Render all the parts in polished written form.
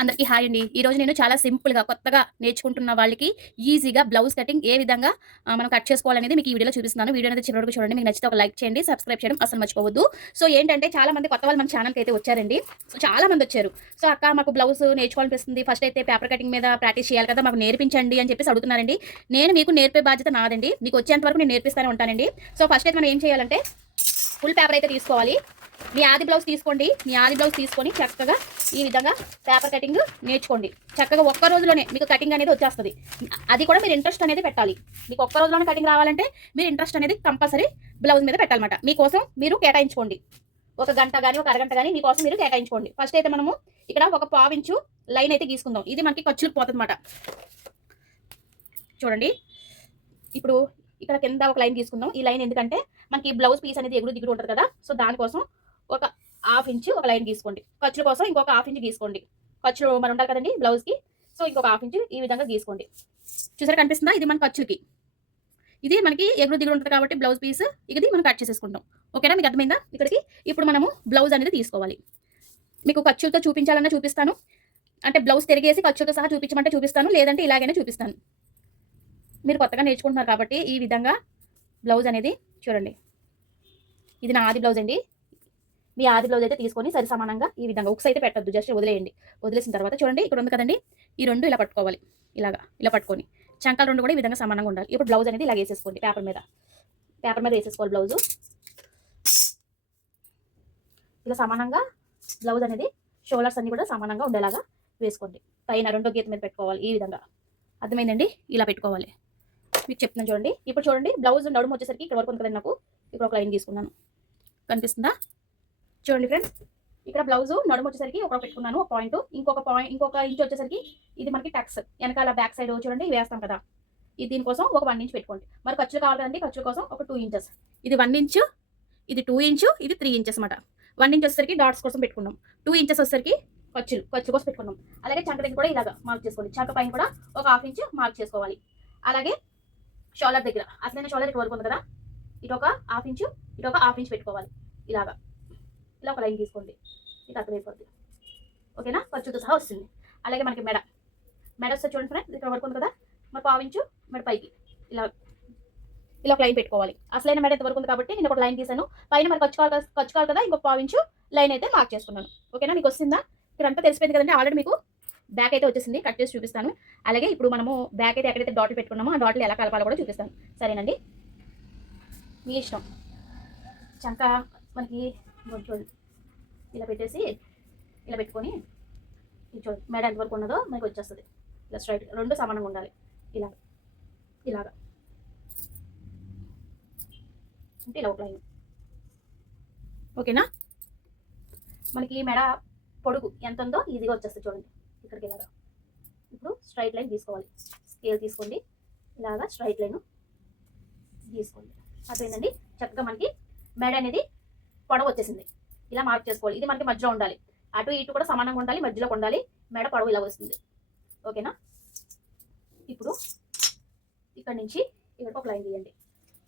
అందరికీ హాయ్ అండి. ఈరోజు నేను చాలా సింపుల్‌గా కొత్తగా నేర్చుకుంటున్న వాళ్ళకి ఈజీగా బ్లౌజ్ కటింగ్ ఏ విధంగా మనం కట్ చేసుకోవాలనేది మీకు ఈ వీడియోలో చూపిస్తున్నాను. వీడియో అనేది చివరి వరకు చూడండి. మీకు నచ్చితే ఒక లైక్ చేయండి. సబ్స్క్రైబ్ చేయడం అస్సలు మర్చిపోవద్దు. సో ఏంటంటే చాలా మంది కొత్త వాళ్ళు మన ఛానల్‌కి అయితే వచ్చారండి. సో చాలా మంది వచ్చారు. సో అక్క మాకు బ్లౌజ్ నేర్చుకోవాలనిపిస్తుంది. ఫస్ట్ అయితే పేపర్ కటింగ్ మీద ప్రాక్టీస్ చేయాలి కదా! మాకు నేర్పించండి అని చెప్పేసి అడుగుతున్నారండి. నేను మీకు నేర్పే బాధ్యత నాదండి. మీకు వచ్చేంత వరకు నేను నేర్పిస్తానే ఉంటానండి. సో ఫస్ట్ అయితే మనం ఏం చేయాలంటే ఫుల్ పేపర్ అయితే తీసుకోవాలి. మీ ఆది బ్లౌజ్ తీసుకోండి. మీ ఆది బ్లౌజ్ తీసుకొని చక్కగా ఈ విధంగా పేపర్ కటింగ్ నేర్చుకోండి. చక్కగా ఒక్క రోజులోనే మీకు కటింగ్ అనేది వచ్చేస్తుంది. అది కూడా మీరు ఇంట్రెస్ట్ అనేది పెట్టాలి. మీకు ఒక్క రోజులోనే కటింగ్ రావాలంటే మీరు ఇంట్రెస్ట్ అనేది కంపల్సరీ బ్లౌజ్ మీద పెట్టాలన్నమాట. మీకోసం మీరు కేటాయించుకోండి. ఒక గంట కానీ ఒక అరగంట కానీ మీకోసం మీరు కేటాయించుకోండి. ఫస్ట్ అయితే మనము ఇక్కడ ఒక పావించు లైన్ అయితే గీసుకుందాం. ఇది మనకి ఖర్చులకు పోతుందన్నమాట. చూడండి, ఇప్పుడు ఇక్కడ కింద ఒక లైన్ తీసుకుందాం. ఈ లైన్ ఎందుకంటే మనకి బ్లౌజ్ పీస్ అనేది ఎగురు దిగుడు ఉంటుంది కదా, సో దానికోసం ఒక హాఫ్ ఇంచు ఒక లైన్ గీసుకోండి. ఖర్చుల కోసం ఇంకొక హాఫ్ ఇంచు గీసుకోండి. ఖర్చులు మరి ఉండాలి కదండి బ్లౌజ్కి, సో ఇంకొక హాఫ్ ఇంచు ఈ విధంగా గీసుకోండి. చూసారా కనిపిస్తుందా? ఇది మన ఖర్చులకి, ఇది మనకి ఎగురు దిగుడు ఉంటుంది కాబట్టి బ్లౌజ్ పీస్ ఇది మనం కట్ చేసేసుకుంటాం. ఓకేనా, మీకు అర్థమైందా? ఇక్కడికి ఇప్పుడు మనము బ్లౌజ్ అనేది తీసుకోవాలి. మీకు ఖర్చులతో చూపించాలన్నా చూపిస్తాను, అంటే బ్లౌజ్ తిరిగేసి ఖర్చులతో సహా చూపించమంటే చూపిస్తాను, లేదంటే ఇలాగైనా చూపిస్తాను. మీరు కొత్తగా నేర్చుకుంటున్నారు కాబట్టి ఈ విధంగా బ్లౌజ్ అనేది చూడండి. ఇది నా ఆది బ్లౌజ్ అండి. మీ ఆది బ్లౌజ్ అయితే తీసుకొని సరి సమానంగా ఈ విధంగా ఉక్స్ అయితే పెట్టద్దు, జస్ట్ వదిలేయండి. వదిలేసిన తర్వాత చూడండి, ఇక్కడ ఉంది కదండి, ఈ రెండు ఇలా పట్టుకోవాలి. ఇలా పట్టుకొని చంకాలు రెండు కూడా ఈ విధంగా సమానంగా ఉండాలి. ఇప్పుడు బ్లౌజ్ అనేది ఇలా వేసేసుకోండి. పేపర్ మీద వేసేసుకోవాలి బ్లౌజు. ఇలా సమానంగా బ్లౌజ్ అనేది షోల్డర్స్ అన్ని కూడా సమానంగా ఉండేలాగా వేసుకోండి. పైన రెండో గీత మీద పెట్టుకోవాలి. ఈ విధంగా అర్థమైందండి? ఇలా పెట్టుకోవాలి. మీకు చెప్తున్నాను చూడండి. ఇప్పుడు చూడండి, బ్లౌజ్ నడుము వచ్చేసరికి ఇక్కడ వరకు ఉంది కదండి. నాకు ఇక్కడ ఒక లైన్ తీసుకున్నాను, కనిపిస్తుందా? చూడండి ఫ్రెండ్స్, ఇక్కడ బ్లౌజ్ నడుము వచ్చేసరికి ఒక పెట్టుకున్నాను, ఒక పాయింట్. ఇంకొక ఇంచు వచ్చేసరికి ఇది మనకి టక్స్ వెనకాల బ్యాక్ సైడ్ చూడండి వేస్తాం కదా, ఇది దీనికోసం ఒక 1 ఇంచ్ పెట్టుకోండి. మరి ఖర్చులు కావాలి కదండి, ఖర్చుల కోసం ఒక 2 ఇంచెస్. ఇది 1 ఇంచు, ఇది 2 ఇంచు, ఇది 3 ఇంచెస్ అన్నమాట. 1 ఇంచ్ వచ్చేసరికి డాట్స్ కోసం పెట్టుకున్నాం, 2 ఇంచెస్ వచ్చేసరికి ఖర్చుల కోసం పెట్టుకున్నాం. అలాగే చంక దగ్గర కూడా ఇలాగా మార్క్ చేసుకోండి. చంక పైన కూడా ఒక హాఫ్ ఇంచ్ మార్క్ చేసుకోవాలి. అలాగే షోల్డర్ దగ్గర, అసలైన షోల్డర్ ఇక్కడ వరకు ఉంది కదా, ఇటు ఒక హాఫ్ ఇంచు, ఇటు ఒక హాఫ్ ఇంచ్ పెట్టుకోవాలి. ఇలా ఒక లైన్ తీసుకోండి, ఇది అర్థమైపోద్ది. ఓకేనా? ఖర్చుతో సహా వస్తుంది. అలాగే మనకి మెడ వస్తే చూడండి ఫ్రెండ్స్, ఇక్కడ వరకు ఉంది కదా, మరి పావించు మెడ పైకి ఇలా ఒక లైన్ పెట్టుకోవాలి. అసలైన మెడ ఎంత వరకు ఉంది కాబట్టి నేను ఒక లైన్ తీసాను. పైన మరి ఖర్చు కావాలి కదా, ఇంకొక పావించు లైన్ అయితే మార్క్ చేసుకున్నాను. ఓకేనా? మీకు వస్తుందా? ఇక్కడ అంతా తెలిసిపోయింది కదండి. ఆల్రెడీ మీకు బ్యాక్ అయితే వచ్చేసింది, కట్ చేసి చూపిస్తాను. అలాగే ఇప్పుడు మనము బ్యాక్ అయితే ఎక్కడైతే డాట్లు పెట్టుకున్నామో ఆ డాట్లు ఎలా కలపాలో కూడా చూపిస్తాను. సరేనండి, మీ ఇష్టం. చంక మనకి చూడండి, ఇలా పెట్టేసి ఇలా పెట్టుకొని చూడండి, మెడ ఎంతవరకు ఉన్నదో మనకి వచ్చేస్తుంది. ఇలా స్ట్రైట్ రెండు సమానంగా ఉండాలి. ఇలాగా అంటే ఇలా ఒక లైన్. ఓకేనా? మనకి మెడ పొడుగు ఎంత ఉందో ఈజీగా వచ్చేస్తుంది. చూడండి, ఇక్కడికి ఇలాగా ఇప్పుడు స్ట్రైట్ లైన్ తీసుకోవాలి. స్కేల్ తీసుకోండి, ఇలాగా స్ట్రైట్ లైన్ తీసుకోండి. అదేంటండి, చక్కగా మనకి మెడ అనేది పొడవు వచ్చేసింది. ఇలా మార్క్ చేసుకోవాలి. ఇది మనకి మధ్యలో ఉండాలి, అటు ఇటు కూడా సమానంగా ఉండాలి, మధ్యలో ఉండాలి. మెడ పొడవు ఇలా వస్తుంది. ఓకేనా? ఇప్పుడు ఇక్కడ నుంచి ఇక్కడ ఒక లైన్ తీయండి.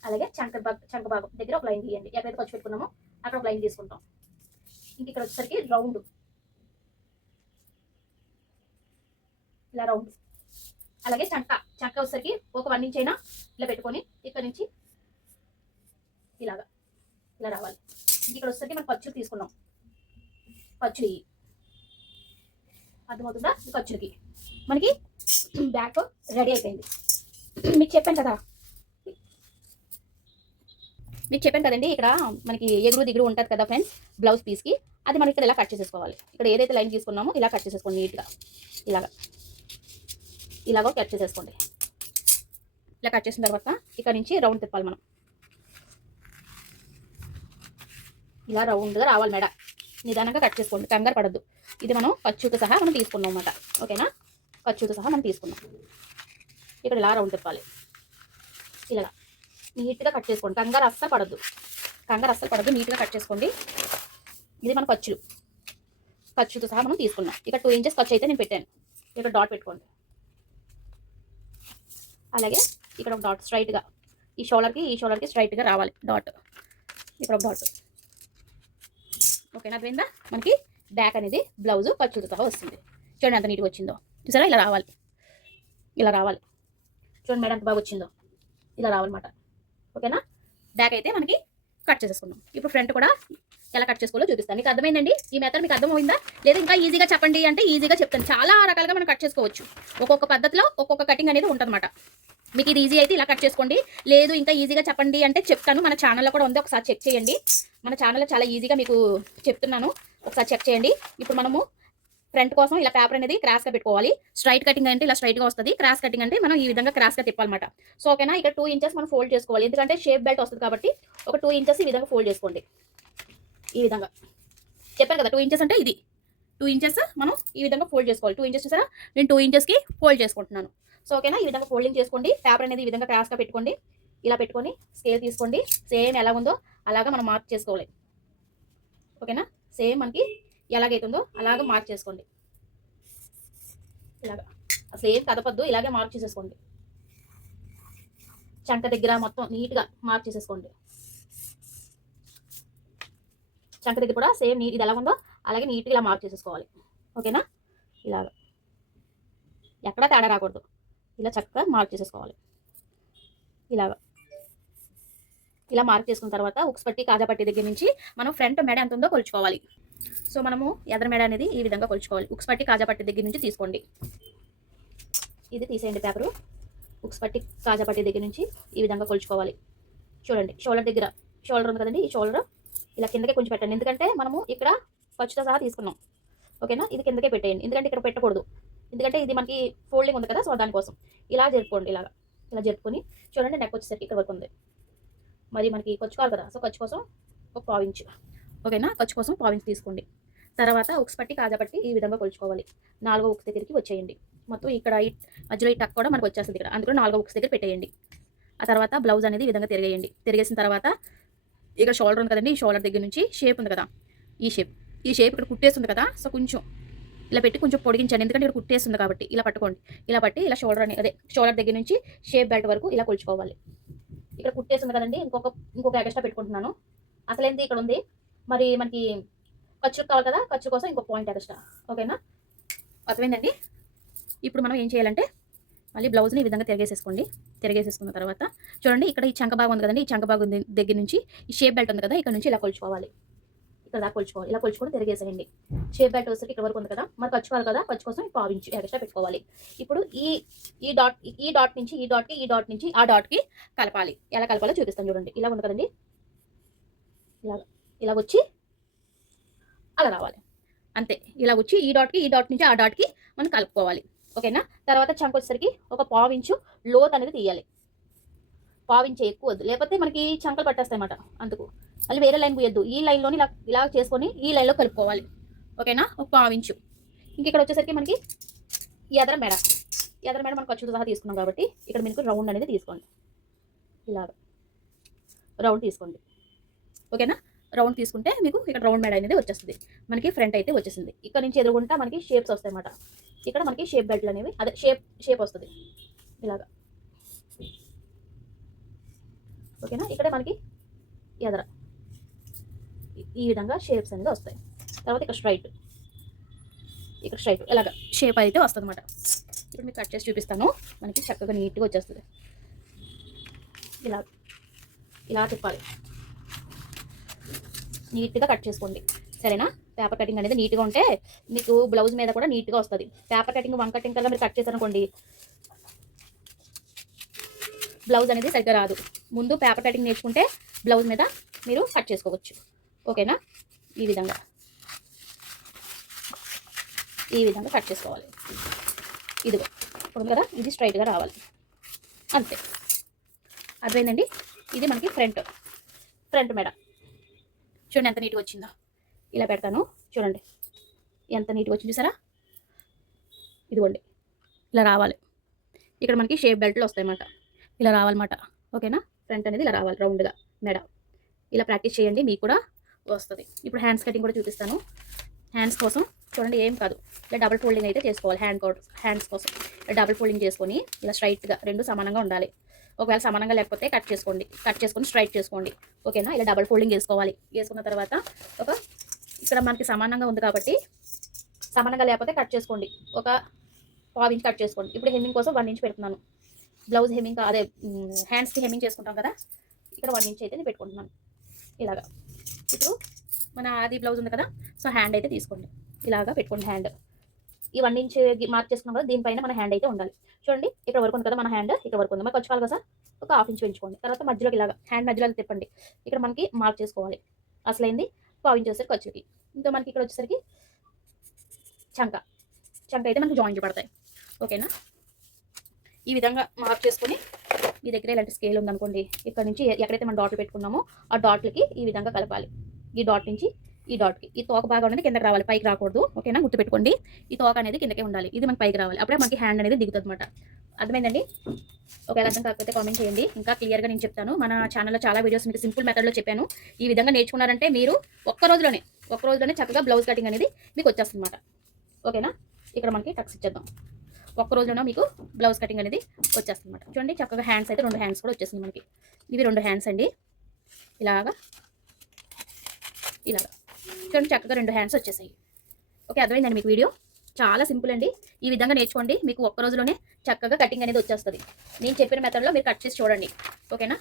అలాగే చంక భాగం దగ్గర ఒక లైన్ తీయండి. ఎక్కడైతే ఖర్చు పెట్టుకున్నామో అక్కడ ఒక లైన్ తీసుకుంటాం. ఇంక ఇక్కడ వచ్చేసరికి రౌండ్, ఇలా రౌండ్. అలాగే చంక వచ్చేసరికి ఒక 1 ఇంచ్ అయినా ఇలా పెట్టుకొని ఇక్కడ నుంచి ఇలా రావాలి. ఇక్కడ వచ్చేసరికి మనం ఖర్చులు తీసుకున్నాం. ఖర్చులు అర్థమవుతుందా? ఖర్చులకి మనకి బ్యాక్ రెడీ అయిపోయింది. మీకు చెప్పాను కదండి, ఇక్కడ మనకి ఎగురు దిగురు ఉంటుంది కదా ఫ్రెండ్స్ బ్లౌజ్ పీస్కి, అది మనం ఇక్కడ ఇలా కట్ చేసేసుకోవాలి. ఇక్కడ ఏదైతే లైన్ తీసుకున్నామో ఇలా కట్ చేసేసుకోండి నీట్గా. ఇలాగో కట్ చేసేసుకోండి. ఇలా కట్ చేసిన తర్వాత ఇక్కడ నుంచి రౌండ్ తిప్పాలి మనం. ఇలా రౌండ్గా రావాలి మెడ. నిదానంగా కట్ చేసుకోండి, కంగారు పడద్దు. ఇది మనం ఖర్చుతో సహా మనం తీసుకున్నాం అన్నమాట. ఓకేనా? ఖర్చుతో సహా మనం తీసుకున్నాం. ఇక్కడ ఇలా రౌండ్ తిప్పాలి. ఇలా నీట్గా కట్ చేసుకోండి, కంగారు అస్సలు పడద్దు. నీట్గా కట్ చేసుకోండి. ఇది మన ఖర్చుతో సహా మనం తీసుకున్నాం. ఇక్కడ 2 ఇంచెస్ ఖర్చు అయితే నేను పెట్టాను. ఇక్కడ డాట్ పెట్టుకోండి. అలాగే ఇక్కడ ఒక డాట్ స్ట్రైట్గా ఈ షోల్డర్కి స్ట్రైట్గా రావాలి డాట్. ఇక్కడ ఒక డాట్. ఓకేనా? అర్థమైందా? మనకి బ్యాక్ అనేది బ్లౌజ్ ఖర్చుతో సహా వస్తుంది. చూడండి ఎంత నీట్గా వచ్చిందో. చూసారా, ఇలా రావాలి, ఇలా రావాలి. చూడండి మేడం ఎంత బాగా వచ్చిందో, ఇలా రావాలన్నమాట. ఓకేనా. బ్యాక్ అయితే మనకి కట్ చేసేసుకుందాం. ఇప్పుడు ఫ్రంట్ కూడా ఎలా కట్ చేసుకోవాలో చూపిస్తాను. మీకు అర్థమైందండి? ఈ మెథడ్ మీకు అర్థమైందా? లేదా ఇంకా ఈజీగా చెప్పండి అంటే ఈజీగా చెప్తాను. చాలా రకాలుగా మనం కట్ చేసుకోవచ్చు. ఒక్కొక్క పద్ధతిలో ఒక్కొక్క కటింగ్ అనేది ఉంటుందన్నమాట. మీకు ఇది ఈజీ అయితే ఇలా కట్ చేసుకోండి. లేదు ఇంకా ఈజీగా చెప్పండి అంటే చెప్తాను. మన ఛానల్లో కూడా ఉంది, ఒకసారి చెక్ చేయండి. మన ఛానల్లో చాలా ఈజీగా మీకు చెప్తున్నాను, ఒకసారి చెక్ చేయండి. ఇప్పుడు మనము ఫ్రంట్ కోసం ఇలా పేపర్ అనేది క్రాస్గా పెట్టుకోవాలి. స్ట్రైట్ కటింగ్ అంటే ఇలా స్ట్రైట్గా వస్తుంది, క్రాస్ కటింగ్ అంటే మనం ఈ విధంగా క్రాస్గా తిప్పాలన్నమాట. సో ఓకేనా. ఇక్కడ 2 ఇంచెస్ మనం ఫోల్డ్ చేసుకోవాలి, ఎందుకంటే షేప్ బెల్ట్ వస్తుంది కాబట్టి. ఒక 2 ఇంచెస్ ఈ విధంగా ఫోల్డ్ చేసుకోండి. ఈ విధంగా చెప్పాను కదా, 2 ఇంచెస్ అంటే ఇది 2 ఇంచెస్ మనం ఈ విధంగా ఫోల్డ్ చేసుకోవాలి. 2 ఇంచెస్ చూసారా, నేను 2 ఇంచెస్కి ఫోల్డ్ చేసుకుంటున్నాను. సో ఓకేనా. ఈ విధంగా ఫోల్డింగ్ చేసుకోండి. పేపర్ అనేది ఈ విధంగా క్రాస్గా పెట్టుకోండి. ఇలా పెట్టుకొని స్కేల్ తీసుకోండి. సేమ్ ఎలా ఉందో అలాగా మనం మార్క్ చేసుకోవాలి. ఓకేనా. సేమ్ మనకి ఎలాగైతుందో అలాగా మార్క్ చేసుకోండి. ఇలాగా అసలు ఏం కదపద్దు, ఇలాగే మార్క్ చేసేసుకోండి. చంక దగ్గర మొత్తం నీట్గా మార్క్ చేసేసుకోండి. చంక దగ్గర కూడా సేమ్ నీట్ ఇది ఎలా ఉందో అలాగే నీట్గా ఇలా మార్క్ చేసేసుకోవాలి. ఓకేనా. ఇలాగ ఎక్కడా తేడా రాకూడదు, ఇలా చక్కగా మార్క్ చేసేసుకోవాలి. ఇలాగా ఇలా మార్క్ చేసుకున్న తర్వాత ఉక్స్ పట్టి కాజా పట్టి దగ్గర నుంచి మనం ఫ్రంట్ మెడ ఎంత ఉందో కొలుచుకోవాలి. సో మనము ఎదర మెడ అనేది ఈ విధంగా కొలుచుకోవాలి. ఉక్స్ పట్టి కాజా పట్టి దగ్గర నుంచి తీసుకోండి. ఇది తీసేయండి పేపరు. ఉక్స్ పట్టి కాజా పట్టి దగ్గర నుంచి ఈ విధంగా కొలుచుకోవాలి. చూడండి, షోల్డర్ దగ్గర షోల్డర్ ఉంది కదండి, ఈ షోల్డర్ ఇలా కిందకే కొంచెం పెట్టండి, ఎందుకంటే మనము ఇక్కడ ఖర్చుతో సహా తీసుకున్నాం. ఓకేనా. ఇది కిందకే పెట్టేయండి, ఎందుకంటే ఇక్కడ పెట్టకూడదు, ఎందుకంటే ఇది మనకి ఫోల్డింగ్ ఉంది కదా. సో దానికోసం ఇలా జరుపుకోండి. ఇలా జరుపుకొని చూడండి, నెక్ వచ్చేసరికి ఇక్కడ వరకు ఉంది. మరి మనకి ఖర్చు కావాలి కదా, సో ఖర్చు కోసం ఒక 1/4 ఇంచు. ఓకేనా. ఖర్చు కోసం 1/4 ఇంచు తీసుకోండి. తర్వాత ఉక్స్ పట్టి కాజా పట్టి ఈ విధంగా కొలుచుకోవాలి. 4వ ఉక్స్ దగ్గరికి వచ్చేయండి. మొత్తం ఇక్కడ మధ్యలో ఈ టక్ కూడా మనకు వచ్చేస్తుంది ఇక్కడ, అందులో 4వ ఉక్స్ దగ్గర పెట్టేయండి. ఆ తర్వాత బ్లౌజ్ అనేది ఈ విధంగా తిరిగేయండి. తిరిగేసిన తర్వాత ఇక్కడ షోల్డర్ ఉంది కదండి, ఈ షోల్డర్ దగ్గర నుంచి షేప్ ఉంది కదా, ఈ షేప్ ఇక్కడ కుట్టేస్తుంది కదా. సో కొంచెం ఇలా పెట్టి కొంచెం పొడిగించండి, ఎందుకంటే ఇక్కడ కుట్టేస్తుంది కాబట్టి. ఇలా పట్టుకోండి, ఇలా పట్టి ఇలా షోల్డర్ దగ్గర నుంచి షేప్ బెల్ట్ వరకు ఇలా కొలుచుకోవాలి. ఇక్కడ కుట్టేస్తుంది కదండి, ఇంకొక ఎక్స్ట్రా పెట్టుకుంటున్నాను. అసలేంటి ఇక్కడ ఉంది, మరి మనకి ఖర్చు కావాలి కదా, ఖర్చు కోసం ఇంకొక పాయింట్ ఎక్స్ట్రా. ఓకేనా. అర్థమైందండి? ఇప్పుడు మనం ఏం చేయాలంటే మళ్ళీ బ్లౌజ్ని ఈ విధంగా తిరిగేసేసుకోండి. తిరిగేసేసుకున్న తర్వాత చూడండి, ఇక్కడ ఈ చంక భాగం ఉంది కదండి, ఈ చంక భాగం దగ్గర నుంచి ఈ షేప్ బెల్ట్ ఉంది కదా, ఇక్కడ నుంచి ఇలా కొలుచుకోవాలి. ఇక్కడ దాకా కొలుచుకోవాలి. ఇలా కొలుచుకొని తిరిగేసేయండి. షేప్ బెల్ట్ వచ్చేసరికి ఇక్కడ వరకు ఉంది కదా, మరి ఖర్చు కావాలి కదా, ఖర్చు కోసం 1/4 ఇంచు ఎక్స్ట్రా పెట్టుకోవాలి. ఇప్పుడు ఈ డాట్ నుంచి ఈ డాట్కి ఆ డాట్కి కలపాలి. ఎలా కలపాలో చూపిస్తాను చూడండి. ఇలా ఉంది కదండి, ఇలా వచ్చి అలా రావాలి. అంతే. ఇలా వచ్చి ఈ డాట్ నుంచి ఆ డాట్కి మనం కలుపుకోవాలి. ఓకేనా. తర్వాత చంక వచ్చేసరికి ఒక 1/4 ఇంచు లోత్ అనేది తీయాలి. 1/4 ఇంచు ఎక్కువ వద్దు, లేకపోతే మనకి చంకలు పట్టేస్తాయి అన్నమాట. అందుకు మళ్ళీ వేరే లైన్ పోయొద్దు, ఈ లైన్లోని ఇలా చేసుకొని ఈ లైన్లో కలుపుకోవాలి. ఓకేనా. ఒక 1/4 ఇంచు. ఇంక ఇక్కడ వచ్చేసరికి మనకి ఎదర మెడ మనం ఖర్చుతో సహా తీసుకున్నాం కాబట్టి ఇక్కడ మీకు రౌండ్ అనేది తీసుకోండి. ఇలాగ రౌండ్ తీసుకోండి. ఓకేనా. రౌండ్ తీసుకుంటే మీకు ఇక్కడ రౌండ్ మెడ అనేది వచ్చేస్తుంది. మనకి ఫ్రంట్ అయితే వచ్చేసింది. ఇక్కడ నుంచి ఎదురుగుంటా మనకి షేప్స్ వస్తాయి అన్నమాట. ఇక్కడ మనకి షేప్ బెల్ట్లు అనేవి అదే షేప్ వస్తుంది ఇలాగా. ఓకేనా. ఇక్కడ మనకి ఎదర ఈ విధంగా షేప్స్ అనేది వస్తాయి. తర్వాత ఇక్కడ స్ట్రైట్ ఇలాగ షేప్ అయితే వస్తుంది అన్నమాట. ఇప్పుడు మీకు కట్ చేసి చూపిస్తాను. మనకి చక్కగా నీట్గా వచ్చేస్తుంది. ఇలా తిప్పాలి, నీట్గా కట్ చేసుకోండి. సరేనా. పేపర్ కటింగ్ అనేది నీట్గా ఉంటే మీకు బ్లౌజ్ మీద కూడా నీట్గా వస్తుంది. పేపర్ కటింగ్ వన్ కటింగ్ కల్లా మీరు కట్ చేశారనుకోండి, బ్లౌజ్ అనేది సరిగ్గా రాదు. ముందు పేపర్ కటింగ్ నేర్చుకుంటే బ్లౌజ్ మీద మీరు కట్ చేసుకోవచ్చు. ఓకేనా. ఈ విధంగా కట్ చేసుకోవాలి. ఇదిగో ఇప్పుడు కదా, ఇది స్ట్రైట్గా రావాలి. అంతే. అర్థమైందండి. ఇది మనకి ఫ్రంట్ మెడ. చూడండి ఎంత నీట్గా వచ్చిందో. ఇలా పెడతాను చూడండి, ఎంత నీట్గా వచ్చింది చూసారా. ఇదిగోండి ఇలా రావాలి. ఇక్కడ మనకి షేప్ బెల్ట్లు వస్తాయన్నమాట. ఇలా రావాలన్నమాట. ఓకేనా. ఫ్రంట్ అనేది ఇలా రావాలి రౌండ్గా మెడ. ఇలా ప్రాక్టీస్ చేయండి, మీకు కూడా వస్తుంది. ఇప్పుడు హ్యాండ్స్ కటింగ్ కూడా చూపిస్తాను. హ్యాండ్స్ కోసం చూడండి, ఏం కాదు, ఇలా డబుల్ ఫోల్డింగ్ అయితే చేసుకోవాలి. హ్యాండ్స్ కోసం డబుల్ ఫోల్డింగ్ చేసుకొని ఇలా స్ట్రైట్గా రెండు సమానంగా ఉండాలి. ఒకవేళ సమానంగా లేకపోతే కట్ చేసుకొని స్ట్రైట్ చేసుకోండి. ఓకేనా. ఇలా డబుల్ ఫోల్డింగ్ వేసుకోవాలి. వేసుకున్న తర్వాత ఇక్కడ మనకి సమానంగా ఉంది కాబట్టి సమానంగా లేకపోతే కట్ చేసుకోండి, ఒక 1/2 ఇంచ్ కట్ చేసుకోండి. ఇప్పుడు హెమ్మింగ్ కోసం 1 ఇంచ్ పెడుతున్నాను. బ్లౌజ్ హెమ్మింగ్ అదే హ్యాండ్స్కి హెమ్మింగ్ చేసుకుంటాం కదా, ఇక్కడ 1 ఇంచ్ అయితే నేను పెట్టుకుంటున్నాను ఇలాగా. ఇప్పుడు మన ఆది బ్లౌజ్ ఉంది కదా, సో హ్యాండ్ అయితే తీసుకోండి, ఇలాగా పెట్టుకోండి. హ్యాండ్ ఈ 1 ఇంచ్ మార్క్ చేసుకున్నాం కదా, దీనిపైన మన హ్యాండ్ అయితే ఉండాలి. చూడండి ఇక్కడ వరకు ఉంది కదా మన హ్యాండ్, ఇక్కడ వరకు ఉంది. మనకు వచ్చి కావాలి కదా, ఒక 1/2 ఇంచ్ పెంచుకోండి. తర్వాత మధ్యలోకి ఇలాగా హ్యాండ్ మధ్యలో తిప్పండి. ఇక్కడ మనకి మార్క్ చేసుకోవాలి. అసలైంది 1/2 ఇంచ్ వచ్చేసరికి ఖర్చుకి. ఇంకా మనకి ఇక్కడ వచ్చేసరికి చంక అయితే మనకి జాయింట్ పడతాయి. ఓకేనా, ఈ విధంగా మార్క్ చేసుకొని మీ దగ్గర ఇలాంటి స్కేల్ ఉందనుకోండి, ఇక్కడ నుంచి ఎక్కడైతే మనం డాట్లు పెట్టుకున్నామో ఆ డాట్లకి ఈ విధంగా కలపాలి. ఈ డాట్ నుంచి ఈ డాట్కి ఈ తోక భాగం అనేది కిందకి రావాలి, పైకి రాకూడదు. ఓకేనా, గుర్తుపెట్టుకోండి. ఈ తోక అనేది కిందకే ఉండాలి, ఇది మనకి పైకి రావాలి. అప్పుడే మనకి హ్యాండ్ అనేది దిగుతుంది అనమాట. అర్థమైందండి? ఒకవేళ అర్థం కాకపోతే కామెంట్ చేయండి, ఇంకా క్లియర్గా నేను చెప్తాను. మన ఛానల్లో చాలా వీడియోస్ మీకు సింపుల్ మెథడ్లో చెప్పాను. ఈ విధంగా నేర్చుకున్నారంటే మీరు ఒక్క రోజులోనే చక్కగా బ్లౌజ్ కటింగ్ అనేది మీకు వచ్చేస్తుంది అనమాట. ఓకేనా, ఇక్కడ మనకి టక్స్ ఇచ్చేద్దాం. ఒక్క రోజులోనే మీకు బ్లౌజ్ కటింగ్ అనేది వచ్చేస్తుంది అనమాట. చూడండి చక్కగా హ్యాండ్స్ అయితే 2 హ్యాండ్స్ కూడా వచ్చేసింది మనకి. ఇవి 2 హ్యాండ్స్ అండి, ఇలాగా చూడండి చక్కగా 2 హ్యాండ్స్ వచ్చేసాయి. ఓకే, అర్థమైందండి మీకు వీడియో? చాలా సింపుల్ అండి. ఈ విధంగా నేర్చుకోండి, మీకు ఒక్క రోజులోనే చక్కగా కటింగ్ అనేది వచ్చేస్తుంది. నేను చెప్పిన మెథడ్లో మీరు కట్ చేసి చూడండి. ఓకేనా,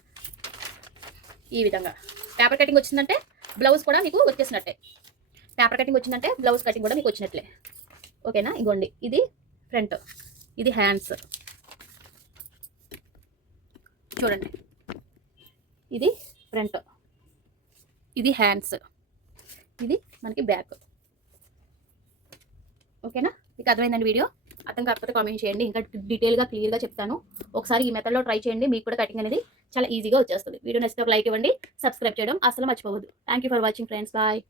ఈ విధంగా పేపర్ కటింగ్ వచ్చిందంటే బ్లౌజ్ కూడా మీకు వచ్చేసినట్టే. పేపర్ కటింగ్ వచ్చిందంటే బ్లౌజ్ కటింగ్ కూడా మీకు వచ్చినట్లే. ఓకేనా, ఇగోండి ఇది ఫ్రంట్, ఇది హ్యాండ్స్. చూడండి ఇది ఫ్రంట్, ఇది హ్యాండ్స్, ఇది మనకి బ్యాక్. ఓకేనా, మీకు అర్థమైందండి వీడియో? అర్థం కాకపోతే కామెంట్ చేయండి, ఇంకా డీటెయిల్గా క్లియర్గా చెప్తాను. ఒకసారి ఈ మెథడ్లో ట్రై చేయండి, మీకు కూడా కటింగ్ అనేది చాలా ఈజీగా వచ్చేస్తుంది. వీడియో నచ్చితే ఒక లైక్ ఇవ్వండి, సబ్స్క్రైబ్ చేయడం అసలు మర్చిపోవద్దు. Thank you for watching friends, bye.